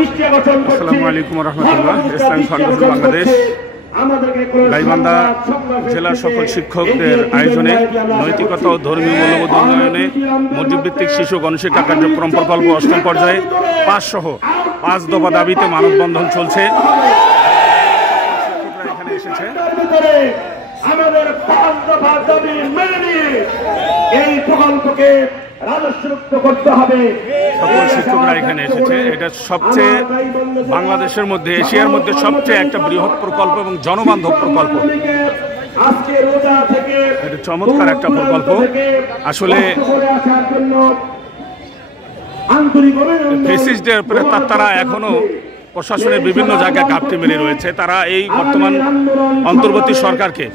দৃষ্টি আকর্ষণ করছি। আসসালামু আলাইকুম ওয়া রাহমাতুল্লাহ। ইসলামিক ফাউন্ডেশন বাংলাদেশ গাইবান্ধা জেলার সকল শিক্ষকদের আয়োজনে নৈতিকতা ও ধর্মীয় মূল্যবোধ উন্নয়নে মসজিদভিত্তিক শিশু গণশিক্ষা কার্যক্রম প্রকল্প অষ্টম পর্যায়ে 5 সহ 5 দফা দাবিতে মানববন্ধন চলছে। শিক্ষকরা এখানে এসেছে। আমাদের 5 দফা দাবি মেনে নিয়ে এই প্রকল্পকে রাজস্বমুক্ত করতে হবে। সকল শিক্ষকরা এখানে এসেছে। এটা সবচেয়ে বাংলাদেশের মধ্যে এশিয়ার মধ্যে সবচেয়ে একটা বৃহৎ প্রকল্প এবং জনবান্ধব প্রকল্প। এটা চমৎকার একটা প্রকল্প। আসলে ফেসিস্টদের উপরে তারা এখনো প্রশাসনের বিভিন্ন জায়গায় ঘাটতি মেলে রয়েছে। তারা এই বর্তমান অন্তর্বর্তী সরকারকে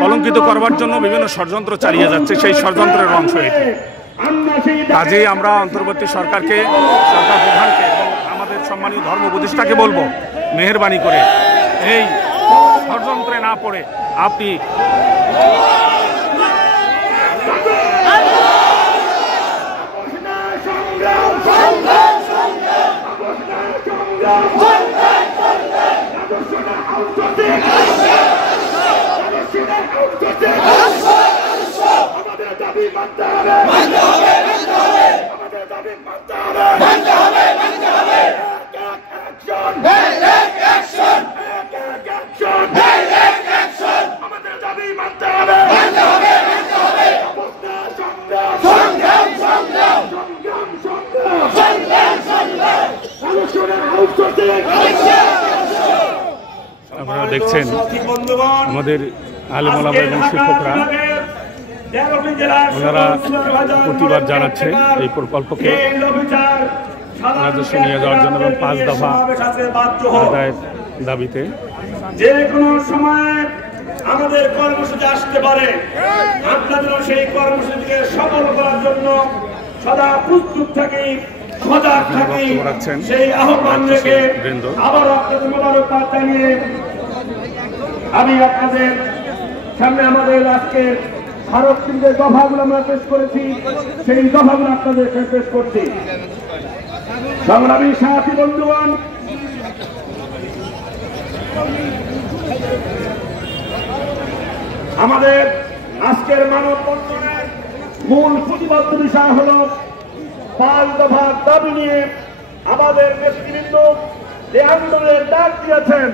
কলঙ্কিত করবার জন্য বিভিন্ন ষড়যন্ত্র চালিয়ে যাচ্ছে। সেই ষড়যন্ত্রের অংশ এটি। কাজেই আমরা অন্তর্বর্তী সরকারকে, সরকার প্রধানকে এবং আমাদের সম্মানীয় ধর্ম উপদেষ্টাকে বলবো, মেহেরবানি করে এই ষড়যন্ত্রে না পড়ে আপনি আপনারা দেখছেন আমাদের আলেম ওলামা এবং শিক্ষকরা ওনারা প্রতিবাদ জানাচ্ছে এই প্রকল্পকে রাজস্ব নিয়ে যাওয়ার জন্য এবং 5 দফা আদায়ের দাবিতে। যে কোনো সময় আমাদের কর্মসূচি আসতে পারে, আপনাদেরও সেই কর্মসূচিকে সফল করার জন্য সদা প্রস্তুত থাকি, সজাগ থাকি, সেই আহ্বান রেখে আবারও আপনাদের মোবারকবাদ জানিয়ে আমি আপনাদের সামনে আমাদের আজকে ভারত কেন্দ্রের দফাগুলো আমরা পেশ করেছি, সেই দফাগুলো আপনাদের পেশ করছি। সংগ্রামী সাথী বন্ধুগণ, আমাদের আজকের মানববন্ধনের মূল প্রতিবদ্ধ বিষয় হল 5 দফার দাবি নিয়ে আমাদের নেতৃবৃন্দ যে আন্দোলনের ডাক দিয়েছেন,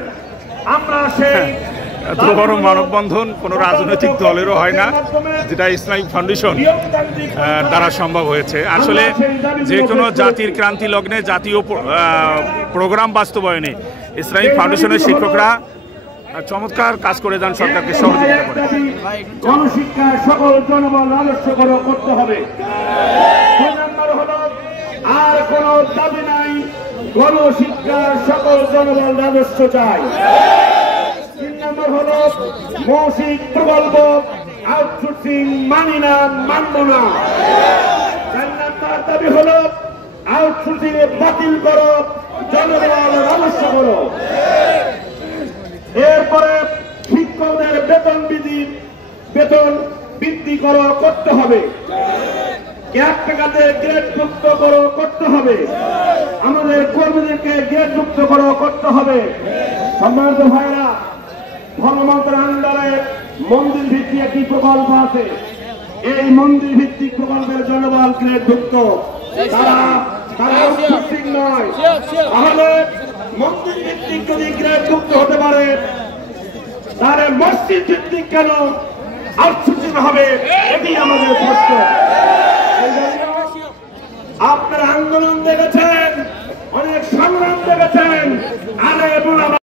আমরা সেই এত বড় মানববন্ধন কোনো রাজনৈতিক দলেরও হয় না, যেটা ইসলামিক ফাউন্ডেশন দ্বারা সম্ভব হয়েছে। আসলে যে কোনো জাতির ক্রান্তি লগ্নে জাতীয় প্রোগ্রাম বাস্তবায়নে ইসলামিক ফাউন্ডেশনের শিক্ষকরা চমৎকার কাজ করে যান, সরকারকে সহযোগিতা করে। গণশিক্ষা সকল জনবল রাজস্ব করতে হবে। 2 নম্বর হলো আর কোন দাবি নাই, গণশিক্ষা সকল জনবল রাজস্ব চাই। 3 নম্বর হলো মৌখিক প্রকল্প আউটসোর্সিং মানি না, মানব না। 4 নম্বর দাবি হলো আউটসোর্সিং বাতিল করো, জনবল রাজস্ব করো। এরপরে শিক্ষকদের বেতন বৃদ্ধি করতে হবে, কেয়ারটেকারদের গ্রেডমুক্ত করতে হবে, আমাদের কর্মীদেরকে গ্রেডমুক্ত করতে হবে। সম্মানিত ভাইরা, ধর্মমন্ত্রণ আন্ডারে মন্দির ভিত্তিক একটি প্রকল্প আছে। এই মন্দির ভিত্তিক প্রকল্পের জনবল গ্রেডমুক্ত, তারা আউটসোর্সিং নয়। তাহলে মন্দির ভিত্তিক যদি গ্রেডমুক্ত হতে পারে, তাহলে মসজিদ ভিত্তিক কেন আউটসোর্সিং হবে? এটি আমাদের প্রশ্ন। আপনারা আন্দোলন দেখেছেন, অনেক সংগ্রাম দেখেছেন,